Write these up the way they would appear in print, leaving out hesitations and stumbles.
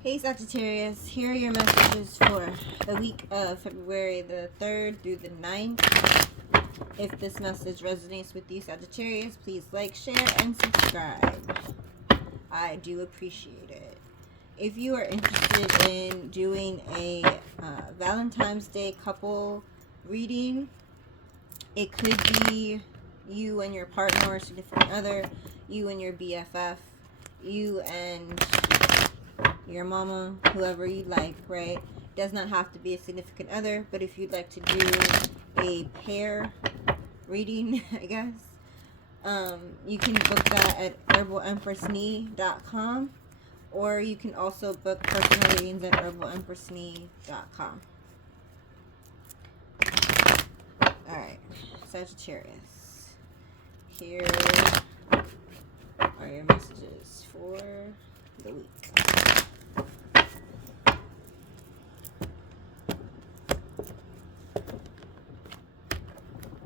Hey Sagittarius, here are your messages for the week of February the 3rd through the 9th. If this message resonates with you, Sagittarius, please like, share, and subscribe. I do appreciate it. If you are interested in doing a Valentine's Day couple reading, it could be you and your partner or significant other, you and your BFF, you and your mama, whoever you like, right? Does not have to be a significant other, but if you'd like to do a pair reading, I guess, you can book that at herbalempressnee.com, or you can also book personal readings at herbalempressnee.com. Alright, Sagittarius. Here are your messages for the week.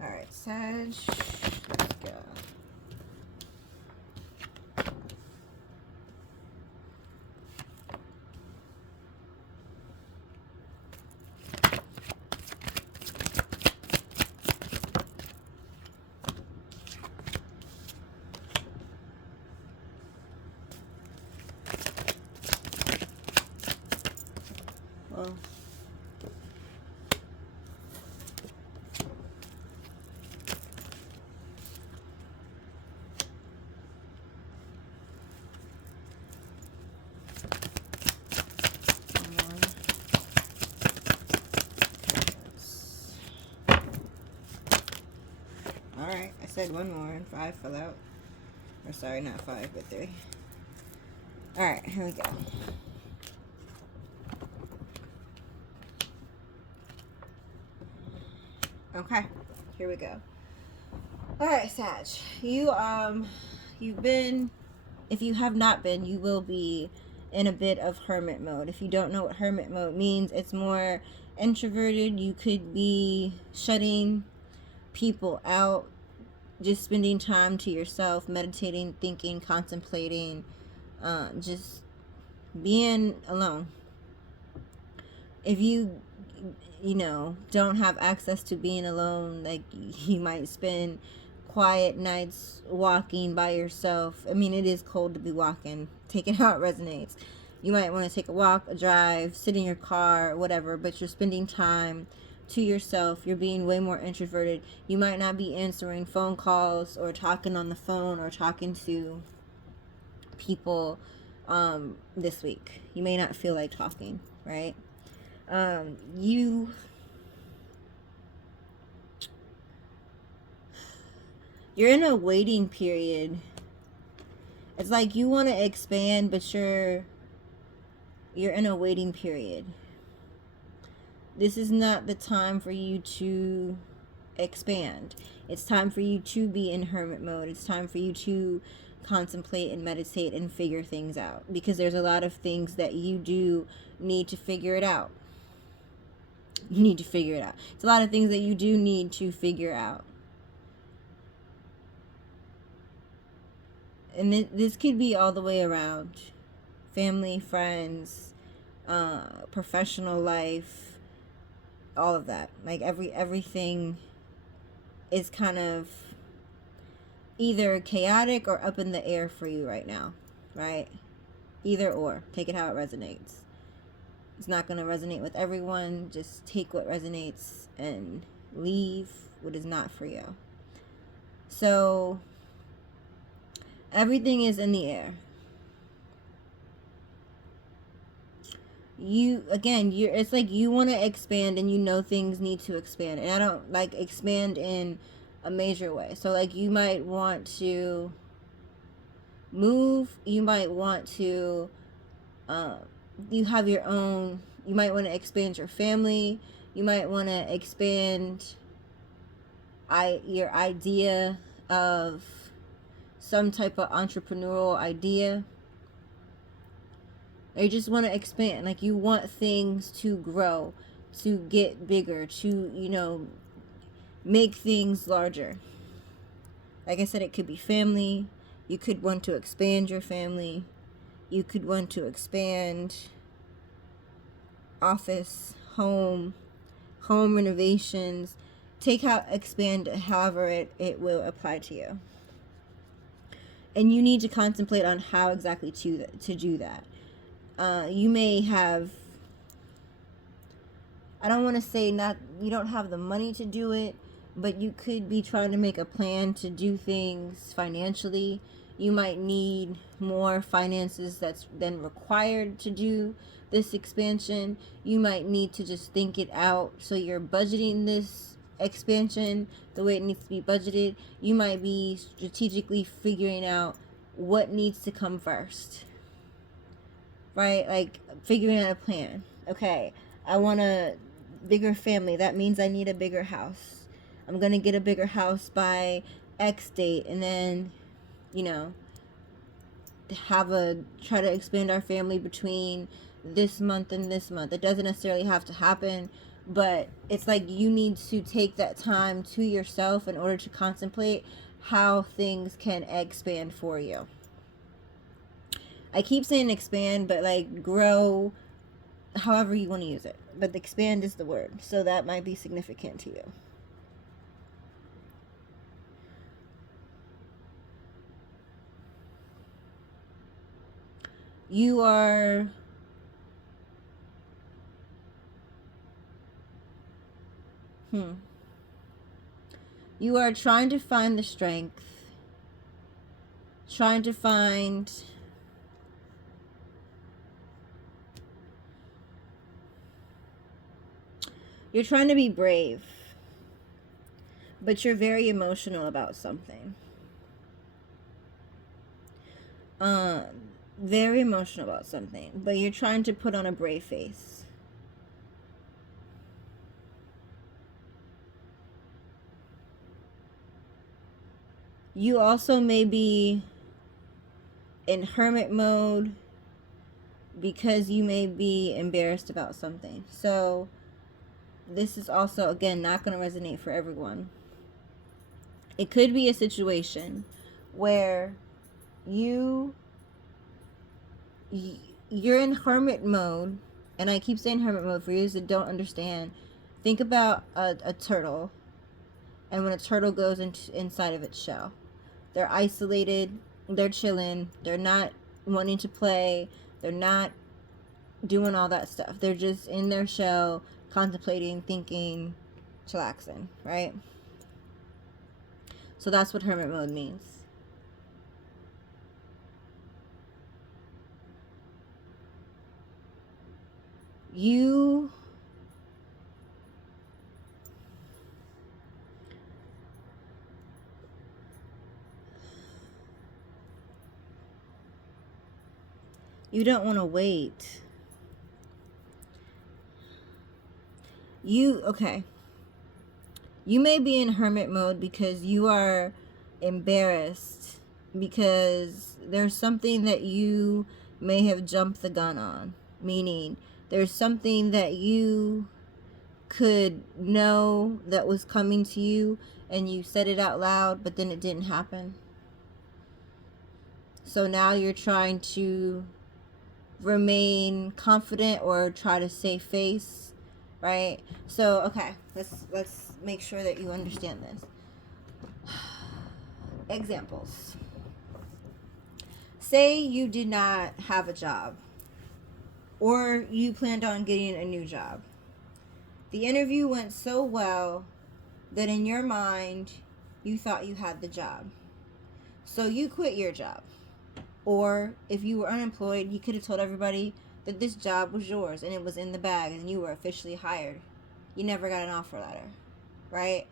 Alright, Sag, let's go. Well, alright, I said one more and 5 fell out. Or sorry, not 5, but 3. Alright, here we go. Okay, here we go. Alright, Sag. You've been, if you have not been, you will be in a bit of hermit mode. If you don't know what hermit mode means, it's more introverted. You could be shutting people out, just spending time to yourself, meditating, thinking, contemplating, just being alone. If you don't have access to being alone, like, you might spend quiet nights walking by yourself. I mean, it is cold to be walking. Take it how it resonates. You might want to take a walk, a drive, sit in your car, whatever, but you're spending time to yourself. You're being way more introverted. You might not be answering phone calls or talking on the phone or talking to people this week. You may not feel like talking, right? You're in a waiting period. It's like you want to expand, but you're in a waiting period. This is not the time for you to expand. It's time for you to be in hermit mode. It's time for you to contemplate and meditate and figure things out, because there's a lot of things that you do need to figure it out. You need to figure it out. It's a lot of things that you do need to figure out. And this could be all the way around. Family, friends, professional life, all of that. Like, everything is kind of either chaotic or up in the air for you right now, right? Either or. Take it how it resonates. It's not going to resonate with everyone. Just take what resonates and leave what is not for you. So everything is in the air. It's like you want to expand, and you know things need to expand. And I don't like expand in a major way. So, like, you might want to move. You might want to, you have your own, you might want to expand your family. You might want to expand your idea of some type of entrepreneurial idea. Or you just want to expand. Like, you want things to grow, to get bigger, to, make things larger. Like I said, it could be family. You could want to expand your family. You could want to expand office, home renovations. Take out, expand, however it will apply to you. And you need to contemplate on how exactly to do that. You may have, I don't want to say you don't have the money to do it, but you could be trying to make a plan to do things financially. You might need more finances that's then required to do this expansion. You might need to just think it out, so you're budgeting this expansion the way it needs to be budgeted. You might be strategically figuring out what needs to come first, right? Like figuring out a plan. Okay, I want a bigger family. That means I need a bigger house. I'm gonna get a bigger house by X date, and then, you know, try to expand our family between this month and this month. It doesn't necessarily have to happen, but it's like you need to take that time to yourself in order to contemplate how things can expand for you. I keep saying expand, but like grow, however you want to use it. But expand is the word, so that might be significant to you. You are you are trying to find the strength, trying to find you're trying to be brave, but you're very emotional about something. Very emotional about something, but you're trying to put on a brave face. You also may be in hermit mode because you may be embarrassed about something. So this is also, again, not going to resonate for everyone. It could be a situation where you're in hermit mode, and I keep saying hermit mode for you that don't understand. Think about a turtle, and when a turtle goes inside of its shell, they're isolated, they're chilling, they're not wanting to play, they're not doing all that stuff. They're just in their shell, contemplating, thinking, chillaxing, right? So that's what hermit mode means. You don't want to wait. Okay. You may be in hermit mode because you are embarrassed, because there's something that you may have jumped the gun on. Meaning, there's something that you could know that was coming to you, and you said it out loud, but then it didn't happen. So now you're trying to remain confident or try to save face, right? So okay, let's make sure that you understand this. Examples. Say you did not have a job, or you planned on getting a new job. The interview went so well that in your mind you thought you had the job, so you quit your job. Or if you were unemployed, you could have told everybody that this job was yours and it was in the bag and you were officially hired. You never got an offer letter, right?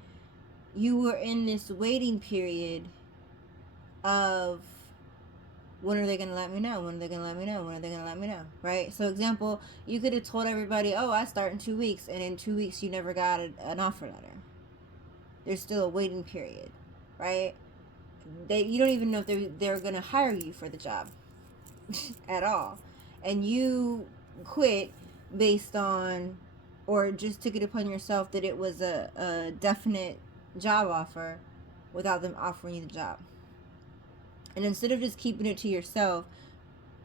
You were in this waiting period of, when are they going to let me know? When are they going to let me know? When are they going to let me know? Right? So example, you could have told everybody, oh, I start in 2 weeks, and in 2 weeks you never got an offer letter. There's still a waiting period, right? You don't even know if they're going to hire you for the job at all. And you quit based on, or just took it upon yourself that it was a definite job offer without them offering you the job. And instead of just keeping it to yourself,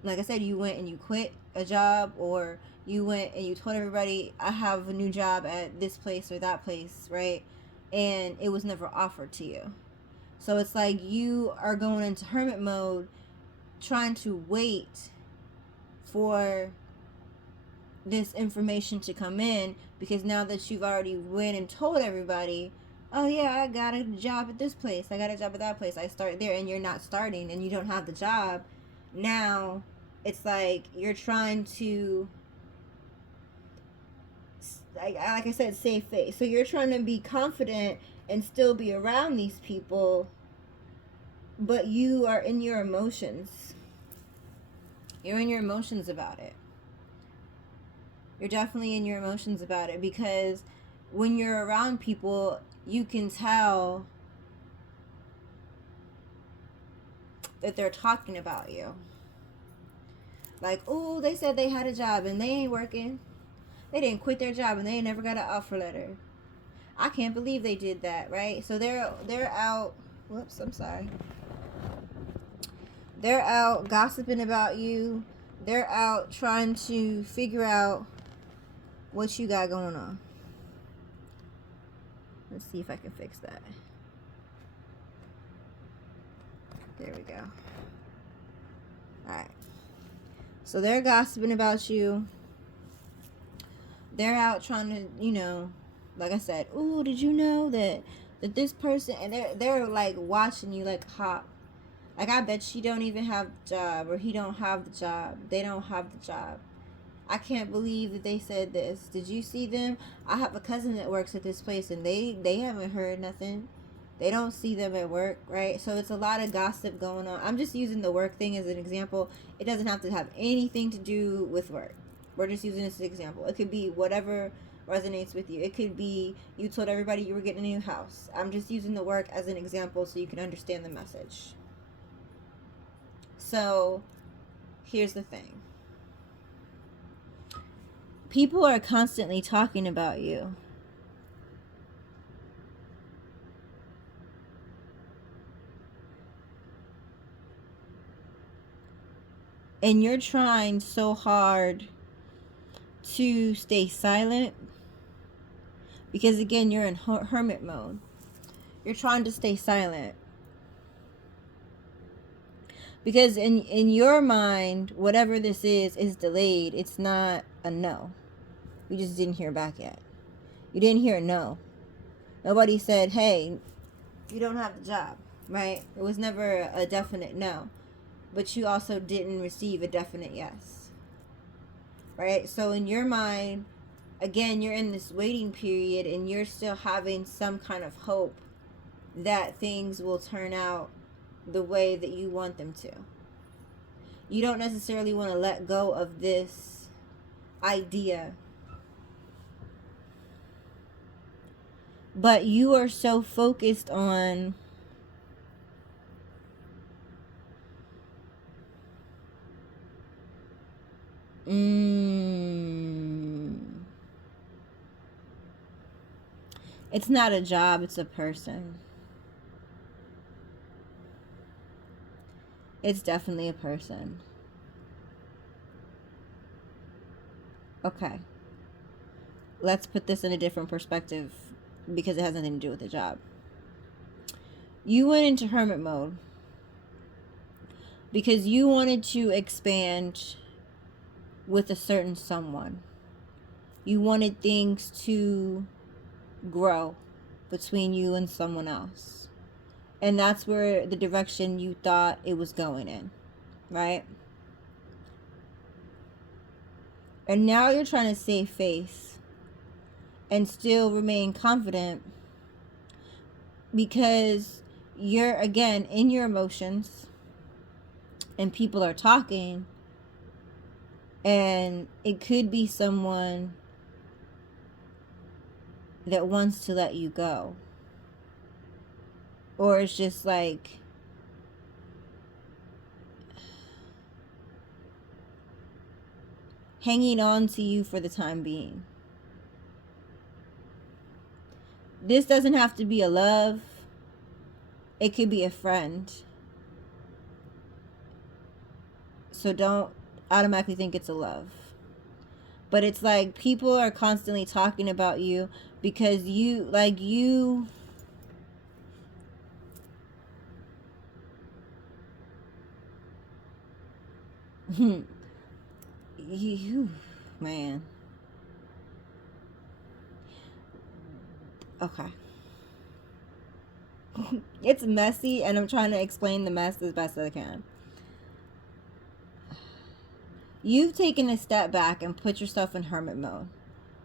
like I said, you went and you quit a job, or you went and you told everybody, I have a new job at this place or that place, right? And it was never offered to you. So it's like you are going into hermit mode, trying to wait for this information to come in, because now that you've already went and told everybody, oh yeah, I got a job at this place, I got a job at that place, I start there, and you're not starting and you don't have the job. Now it's like you're trying to, like I said, save face. So you're trying to be confident and still be around these people, but you are in your emotions. You're in your emotions about it. You're definitely in your emotions about it, because when you're around people, you can tell that they're talking about you. Like, oh, they said they had a job and they ain't working. They didn't quit their job and they ain't never got an offer letter. I can't believe they did that, right? So they're out. Whoops, I'm sorry. They're out gossiping about you. They're out trying to figure out what you got going on. Let's see if I can fix that. There we go. Alright. So they're gossiping about you. They're out trying to, like I said, ooh, did you know that this person, and they're like watching you like hawk. Like, I bet she don't even have the job, or he don't have the job. They don't have the job. I can't believe that they said this. Did you see them? I have a cousin that works at this place, and they haven't heard nothing. They don't see them at work, right? So it's a lot of gossip going on. I'm just using the work thing as an example. It doesn't have to have anything to do with work. We're just using this as an example. It could be whatever resonates with you. It could be you told everybody you were getting a new house. I'm just using the work as an example so you can understand the message. So here's the thing. People are constantly talking about you. And you're trying so hard to stay silent, because again, you're in hermit mode. You're trying to stay silent, because in your mind, whatever this is delayed. It's not a no. You just didn't hear back yet. You didn't hear a no. Nobody said, hey, you don't have the job, right? It was never a definite no. But you also didn't receive a definite yes, right? So in your mind, again, you're in this waiting period, and you're still having some kind of hope that things will turn out the way that you want them to. You don't necessarily want to let go of this idea, but you are so focused on it's not a job, it's a person. It's definitely a person. Okay. Let's put this in a different perspective, because it has nothing to do with the job. You went into hermit mode because you wanted to expand with a certain someone. You wanted things to grow between you and someone else. And that's where the direction you thought it was going in, right? And now you're trying to save face and still remain confident, because you're, again, in your emotions, and people are talking, and it could be someone that wants to let you go, or it's just like hanging on to you for the time being. This doesn't have to be a love. It could be a friend. So don't automatically think it's a love. But it's like people are constantly talking about you because you you man. Okay. It's messy and I'm trying to explain the mess as best as I can. You've taken a step back and put yourself in hermit mode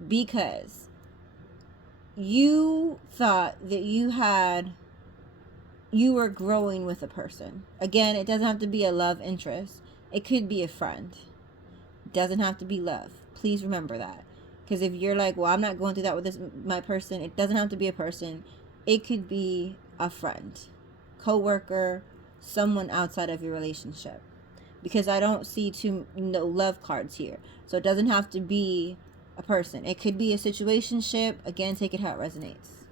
because you thought that you were growing with a person. Again, it doesn't have to be a love interest. It could be a friend. It doesn't have to be love. Please remember that. Because if you're like, well, I'm not going through that with my person, it doesn't have to be a person. It could be a friend, coworker, someone outside of your relationship. Because I don't see no love cards here. So it doesn't have to be a person. It could be a situationship. Again, take it how it resonates.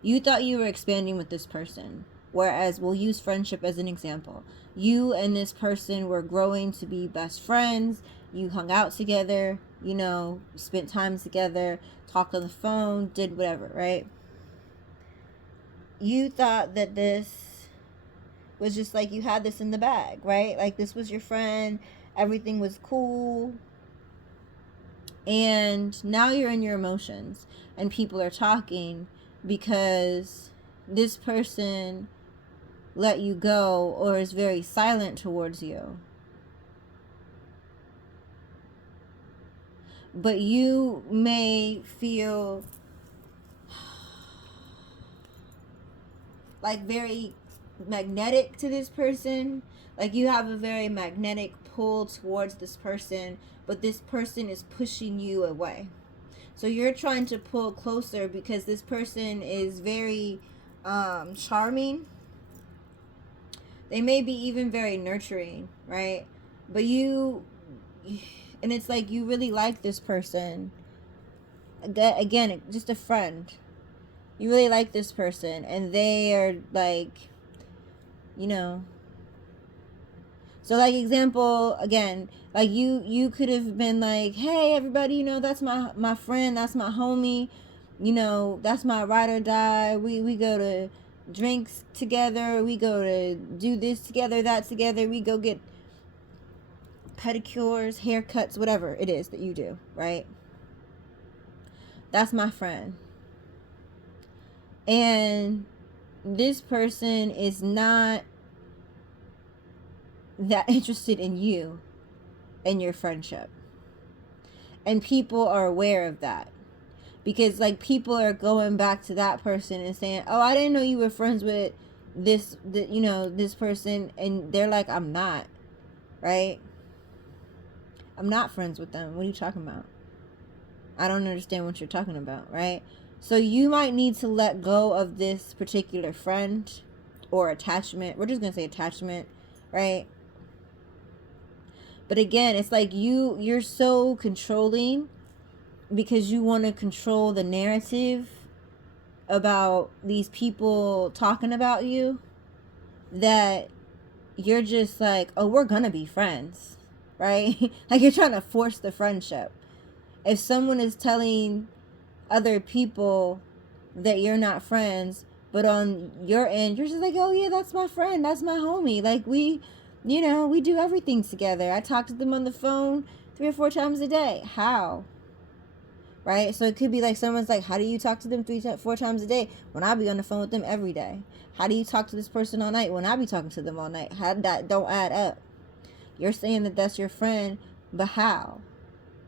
You thought you were expanding with this person. Whereas, we'll use friendship as an example. You and this person were growing to be best friends. You hung out together, spent time together, talked on the phone, did whatever, right? You thought that this was just like you had this in the bag, right? Like this was your friend, everything was cool. And now you're in your emotions and people are talking because this person let you go or is very silent towards you. But you may feel like very magnetic to this person. Like you have a very magnetic pull towards this person, but this person is pushing you away. So you're trying to pull closer because this person is very charming. They may be even very nurturing, right? But and it's like you really like this person. Again, just a friend. You really like this person and they are like, so like example, again, like you could have been like, hey everybody, that's my friend, that's my homie, that's my ride or die. We go to drinks together, we go to do this together, that together, we go get pedicures, haircuts, whatever it is that you do, right? That's my friend. And this person is not that interested in you and your friendship. And people are aware of that. Because like people are going back to that person and saying, oh, I didn't know you were friends with this person. And they're like, I'm not. Right? I'm not friends with them. What are you talking about? I don't understand what you're talking about, right? So you might need to let go of this particular friend or attachment. We're just going to say attachment, right? But again, it's like you're so controlling because you want to control the narrative about these people talking about you that you're just like, oh, we're going to be friends, right? Like you're trying to force the friendship. If someone is telling other people that you're not friends, but on your end, you're just like, oh yeah, that's my friend, that's my homie. Like we do everything together. I talk to them on the phone 3 or 4 times a day. How? Right? So it could be like someone's like, how do you talk to them 3 4 times a day when I be on the phone with them every day? How do you talk to this person all night when I be talking to them all night? How that don't add up? You're saying that that's your friend, but how?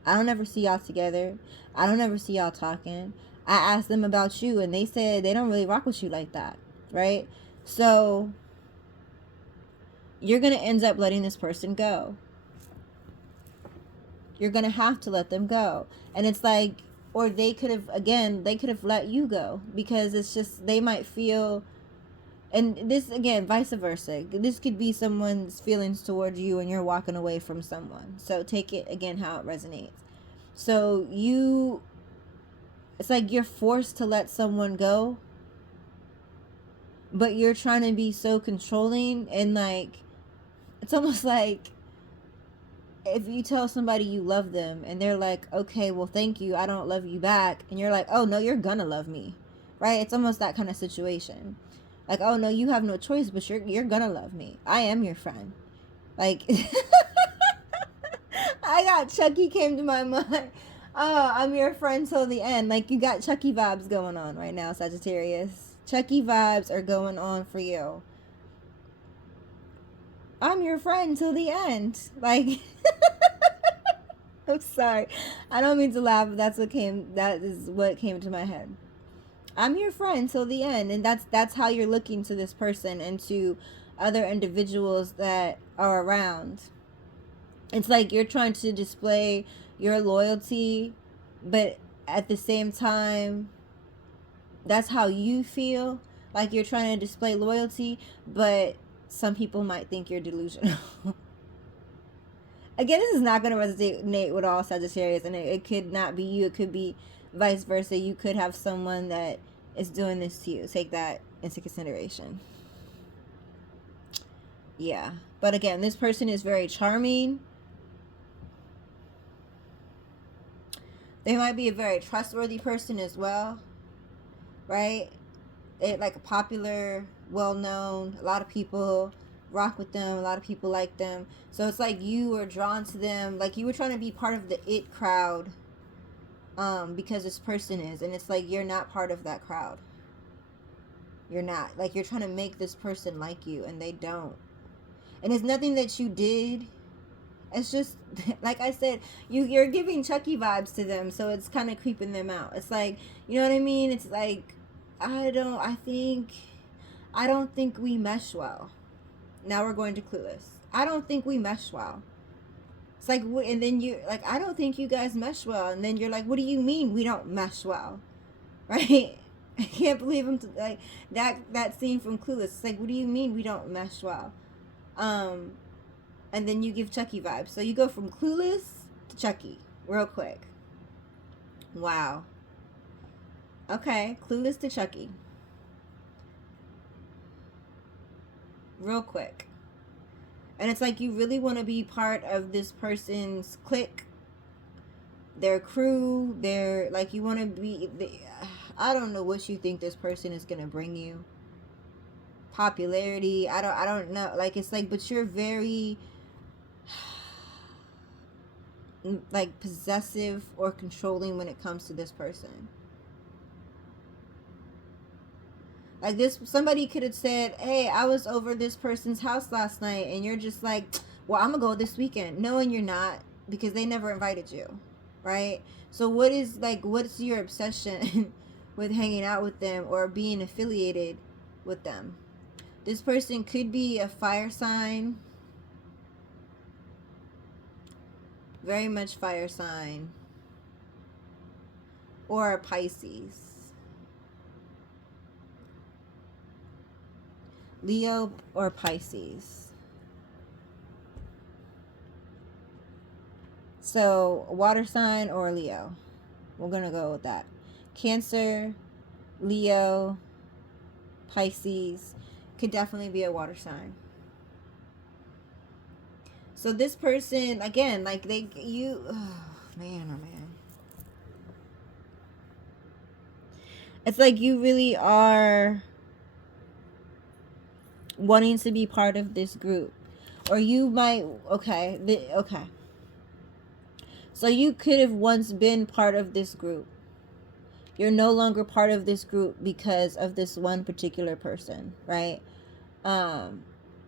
I don't ever see y'all together. I don't ever see y'all talking. I asked them about you and they said they don't really rock with you like that, right? So you're going to end up letting this person go. You're going to have to let them go. And it's like, or they could have let you go because it's just, they might feel, and this again, vice versa. This could be someone's feelings towards you and you're walking away from someone. So take it again how it resonates. So it's like you're forced to let someone go, but you're trying to be so controlling and like It's almost like if you tell somebody you love them and they're like, okay, well, thank you, I don't love you back. And you're like, oh, no, you're gonna love me, right? It's almost that kind of situation. Like, oh, no, you have no choice, but you're gonna love me. I am your friend. Like, I got Chucky came to my mind. Oh, I'm your friend till the end. Like, you got Chucky vibes going on right now, Sagittarius. Chucky vibes are going on for you. I'm your friend till the end. Like, I'm sorry. I don't mean to laugh, but that is what came to my head. I'm your friend till the end. And that's how you're looking to this person and to other individuals that are around. It's like you're trying to display your loyalty, but at the same time, that's how you feel. Like you're trying to display loyalty, but some people might think you're delusional. Again, this is not going to resonate with all Sagittarius, and it could not be you. It could be vice versa. You could have someone that is doing this to you. Take that into consideration. Yeah. But again, this person is very charming. They might be a very trustworthy person as well, right? They like a popular, well-known, a lot of people rock with them, a lot of people like them. So it's like you were drawn to them, like you were trying to be part of the it crowd, because this person is, and it's like you're not part of that crowd. You're not. Like you're trying to make this person like you, and they don't. And it's nothing that you did. It's just, like I said, you're giving Chucky vibes to them, so it's kind of creeping them out. It's like, you know what I mean? It's like, I don't think we mesh well. Now we're going to Clueless. I don't think we mesh well. It's like, and then you like, I don't think you guys mesh well. And then you're like, what do you mean we don't mesh well? Right? I can't believe him. Like that scene from Clueless. It's like, what do you mean we don't mesh well? And then you give Chucky vibes. So you go from Clueless to Chucky real quick. Wow. Okay, Clueless to Chucky. Real quick. And it's like you really want to be part of this person's clique, their crew, their, like you want to be, I don't know what you think this person is going to bring you. Popularity, I don't know. Like it's like, but you're very like possessive or controlling when it comes to this person. Like this, somebody could have said, hey, I was over this person's house last night, and you're just like, well, I'm gonna go this weekend. No, and you're not, because they never invited you, right? So what's your obsession with hanging out with them or being affiliated with them? This person could be a fire sign. Very much fire sign. Or a Pisces. Leo or Pisces. So, water sign or Leo. We're going to go with that. Cancer, Leo, Pisces. Could definitely be a water sign. So this person, again, like oh man. It's like you really are wanting to be part of this group. Or you might, okay. So you could have once been part of this group. You're no longer part of this group because of this one particular person, right?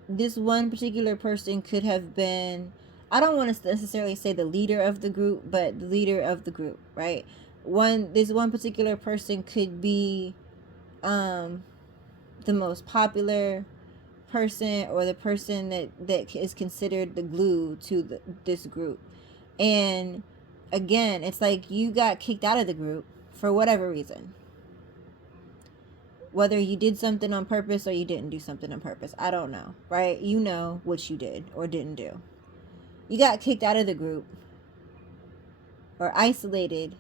This one particular person could have been, I don't want to necessarily say the leader of the group, but the leader of the group, right? This one particular person could be the most popular person, or the person that is considered the glue to this group. And again, it's like you got kicked out of the group for whatever reason. Whether you did something on purpose or you didn't do something on purpose. I don't know, right? You know what you did or didn't do. You got kicked out of the group or isolated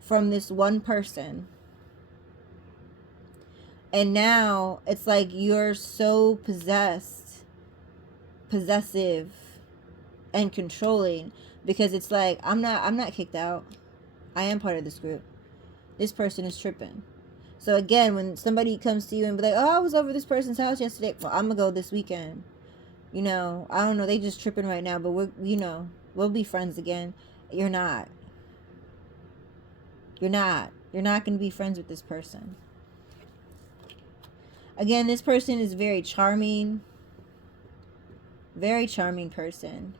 from this one person. And now it's like you're so possessed possessive and controlling, because it's like, I'm not kicked out. I am part of this group. This person is tripping. So again, when somebody comes to you and be like, oh, I was over this person's house yesterday, well, I'm gonna go this weekend. I don't know, they just tripping right now, but we'll be friends again. You're not. You're not gonna be friends with this person. Again, this person is very charming person,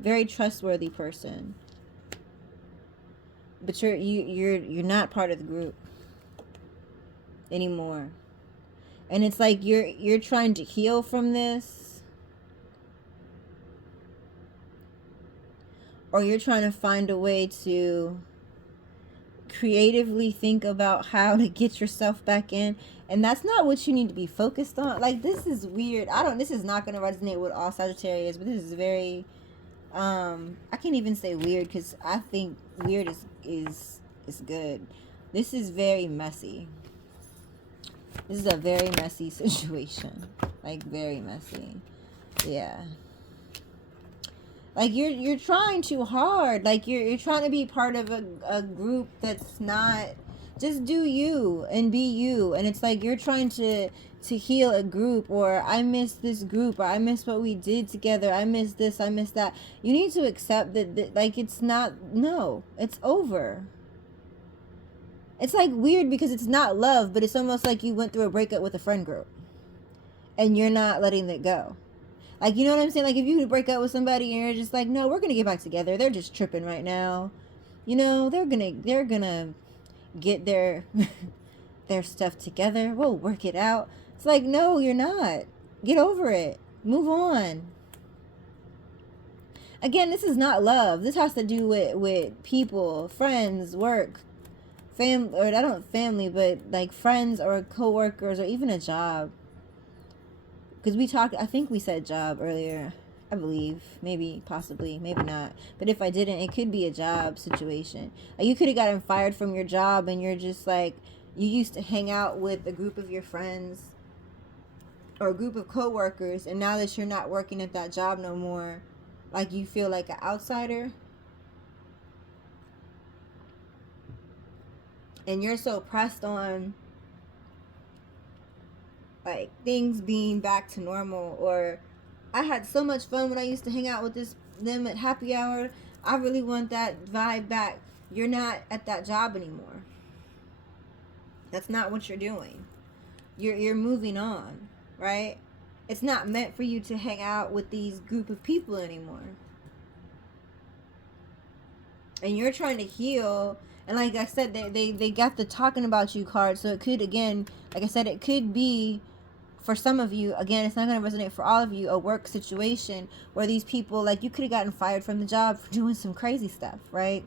very trustworthy person, but you're not part of the group anymore. And it's like you're trying to heal from this, or you're trying to find a way to creatively think about how to get yourself back in. And that's not what you need to be focused on. Like, this is weird. This is not going to resonate with all Sagittarius, but this is very, I can't even say weird, because I think weird is good. This is very messy. This is a very messy situation. Like, very messy. Yeah. Like, you're trying too hard. Like, you're trying to be part of a group that's not. Just do you and be you. And it's like you're trying to heal a group, or I miss this group, or I miss what we did together, I miss this, I miss that. You need to accept that like, it's not. No, it's over. It's like weird, because it's not love, but it's almost like you went through a breakup with a friend group and you're not letting it go. Like, you know what I'm saying? Like, if you break up with somebody and you're just like, no, we're gonna get back together, they're just tripping right now, they're gonna get their their stuff together, we'll work it out. It's like, no, you're not. Get over it, move on. Again, this is not love. This has to do with people, friends, work, family, but like friends or co-workers, or even a job. Because I think we said job earlier, I believe. Maybe, possibly, maybe not. But if I didn't, it could be a job situation. Like, you could have gotten fired from your job, and you're just like, you used to hang out with a group of your friends or a group of co-workers, and now that you're not working at that job no more, like, you feel like an outsider. And you're so pressed on, like, things being back to normal, or I had so much fun when I used to hang out with them at happy hour. I really want that vibe back. You're not at that job anymore. That's not what you're doing. You're moving on, right? It's not meant for you to hang out with these group of people anymore. And you're trying to heal. And like I said, they got the talking about you card. So it could, again, like I said, it could be, for some of you, again, it's not going to resonate for all of you, a work situation where these people, like, you could have gotten fired from the job for doing some crazy stuff, right?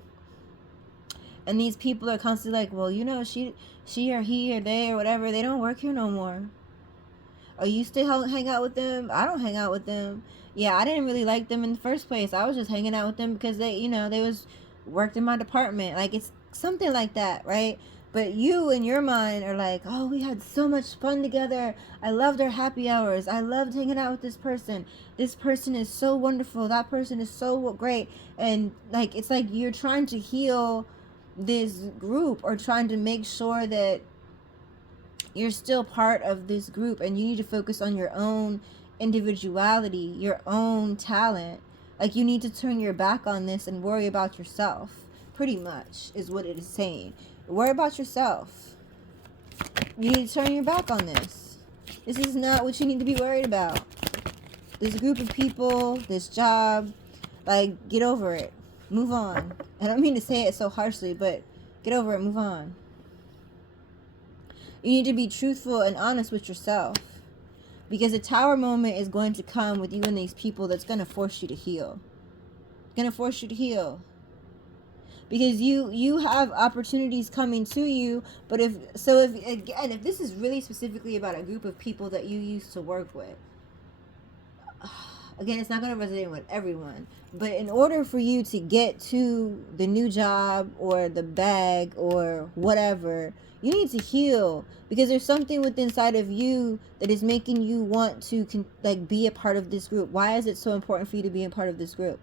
And these people are constantly like, well, she or he or they or whatever, they don't work here no more. Or you still hang out with them? I don't hang out with them. Yeah, I didn't really like them in the first place. I was just hanging out with them because they worked in my department. Like, it's something like that, right? But you, in your mind, are like, oh, we had so much fun together. I loved our happy hours. I loved hanging out with this person. This person is so wonderful. That person is so great. And, like, it's like you're trying to heal this group, or trying to make sure that you're still part of this group, and you need to focus on your own individuality, your own talent. Like, you need to turn your back on this and worry about yourself, pretty much, is what it is saying. Worry about yourself. You need to turn your back on this. This is not what you need to be worried about. This group of people, this job, like, get over it. Move on. I don't mean to say it so harshly, but get over it, move on. You need to be truthful and honest with yourself. Because a tower moment is going to come with you and these people that's going to force you to heal. It's going to force you to heal. Because you have opportunities coming to you, but if this is really specifically about a group of people that you used to work with, again, it's not going to resonate with everyone, but in order for you to get to the new job or the bag or whatever, You need to heal, because there's something within inside of you that is making you want to like be a part of this group. Why is it so important for you to be a part of this group?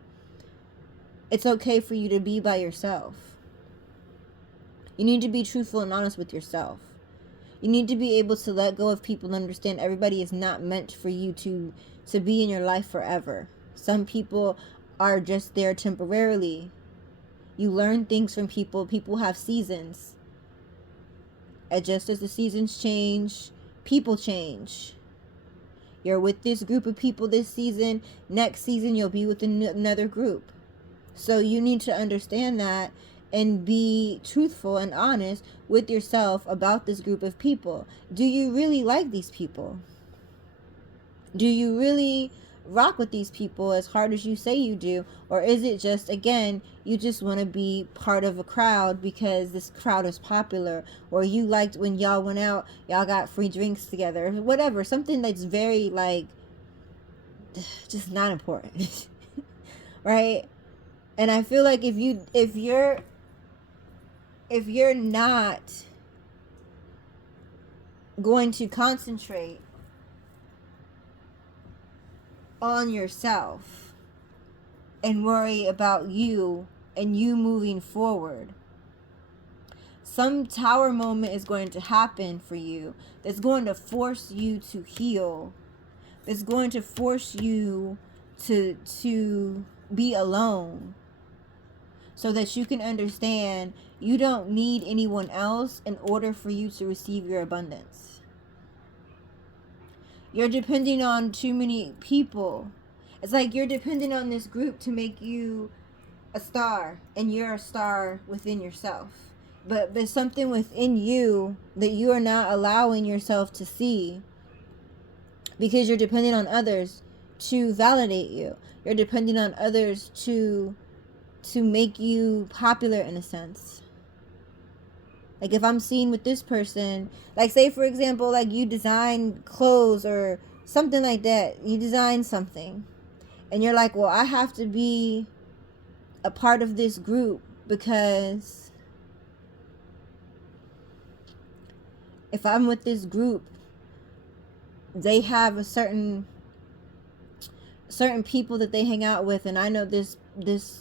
It's okay for you to be by yourself. You need to be truthful and honest with yourself. You need to be able to let go of people and understand everybody is not meant for you to be in your life forever. Some people are just there temporarily. You learn things from people. People have seasons. And just as the seasons change, people change. You're with this group of people this season. Next season, you'll be with another group. So you need to understand that and be truthful and honest with yourself about this group of people. Do you really like these people? Do you really rock with these people as hard as you say you do? Or is it just, again, you just want to be part of a crowd because this crowd is popular? Or you liked when y'all went out, y'all got free drinks together, whatever, something that's very like just not important. Right? And I feel like if you're not going to concentrate on yourself and worry about you and you moving forward, some tower moment is going to happen for you that's going to force you to heal. That's going to force you to be alone, so that you can understand you don't need anyone else in order for you to receive your abundance. You're depending on too many people. It's like you're depending on this group to make you a star, and you're a star within yourself. But there's something within you that you are not allowing yourself to see, because you're depending on others to validate you. You're depending on others to make you popular in a sense. Like if I'm seen with this person, like say for example, like you design clothes or something like that. You design something and you're like, well, I have to be a part of this group because if I'm with this group, they have a certain people that they hang out with, and I know this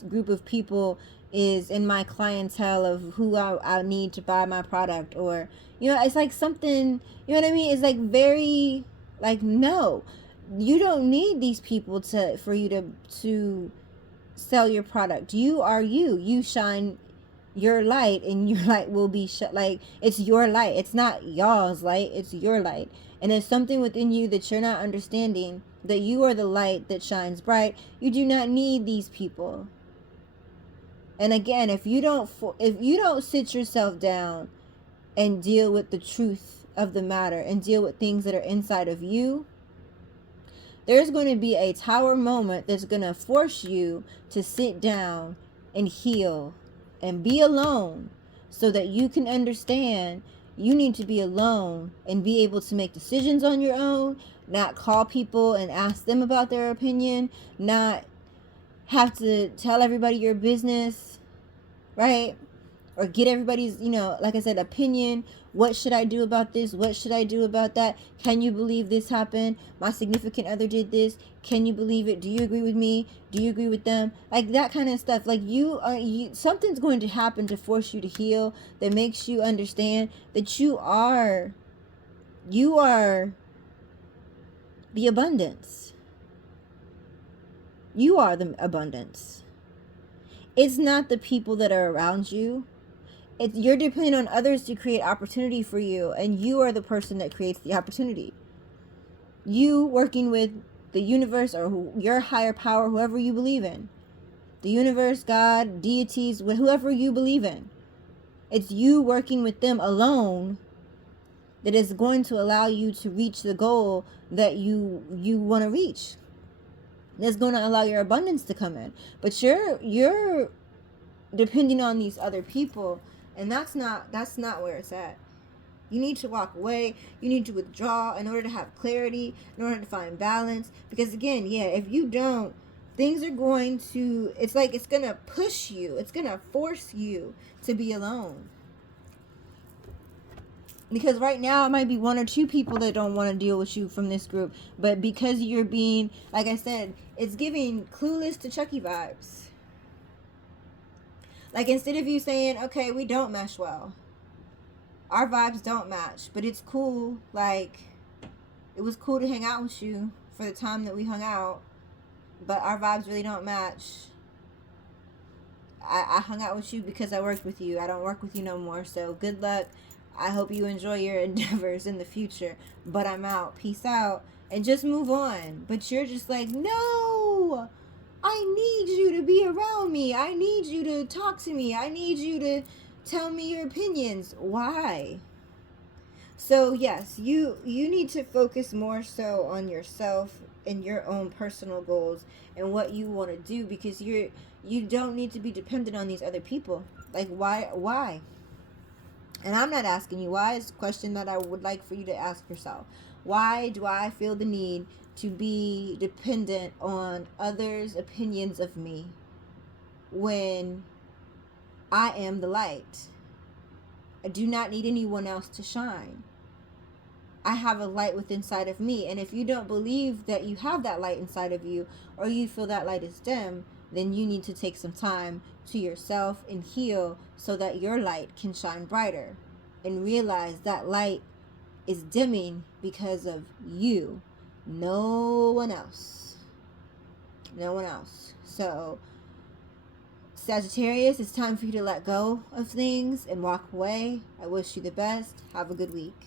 group of people is in my clientele of who I need to buy my product. Or it's like something, you know what I mean? It's like very like, no, you don't need these people for you to sell your product. You are you shine your light, and your light will be like, it's your light. It's not y'all's light, it's your light. And there's something within you that you're not understanding, that you are the light that shines bright. You do not need these people. And again, if you don't sit yourself down and deal with the truth of the matter and deal with things that are inside of you, there's going to be a tower moment that's going to force you to sit down and heal and be alone, so that you can understand you need to be alone and be able to make decisions on your own, not call people and ask them about their opinion, not have to tell everybody your business, right? Or get everybody's, like I said, opinion. What should I do about this? What should I do about that? Can you believe this happened? My significant other did this. Can you believe it? Do you agree with me? Do you agree with them? Like that kind of stuff. Like something's going to happen to force you to heal, that makes you understand that you are the abundance. You are the abundance. It's not the people that are around you. You're depending on others to create opportunity for you, and you are the person that creates the opportunity. You working with the universe or your higher power, whoever you believe in. The universe, God, deities, whoever you believe in. It's you working with them alone that is going to allow you to reach the goal that you want to reach. That's going to allow your abundance to come in. But you're depending on these other people, and that's not where it's at. You need to walk away. You need to withdraw in order to have clarity, in order to find balance. Because again, if you don't, things are going to, it's like it's going to push you. It's going to force you to be alone. Because right now it might be 1 or 2 people that don't want to deal with you from this group. But because you're being, like I said, it's giving Clueless to Chucky vibes. Like, instead of you saying, okay, we don't mesh well, our vibes don't match, but it's cool. Like, it was cool to hang out with you for the time that we hung out, but our vibes really don't match. I hung out with you because I worked with you. I don't work with you no more. So good luck. I hope you enjoy your endeavors in the future. But I'm out. Peace out. And just move on. But you're just like, no, I need you to be around me. I need you to talk to me. I need you to tell me your opinions. Why? So yes, you need to focus more so on yourself and your own personal goals and what you want to do, because you don't need to be dependent on these other people. Like, why? And I'm not asking you why. It's a question that I would like for you to ask yourself. Why do I feel the need to be dependent on others' opinions of me when I am the light? I do not need anyone else to shine. I have a light within inside of me. And if you don't believe that you have that light inside of you, or you feel that light is dim, then you need to take some time to yourself and heal so that your light can shine brighter. And realize that light is dimming because of you. No one else. No one else. So, Sagittarius, it's time for you to let go of things and walk away. I wish you the best. Have a good week.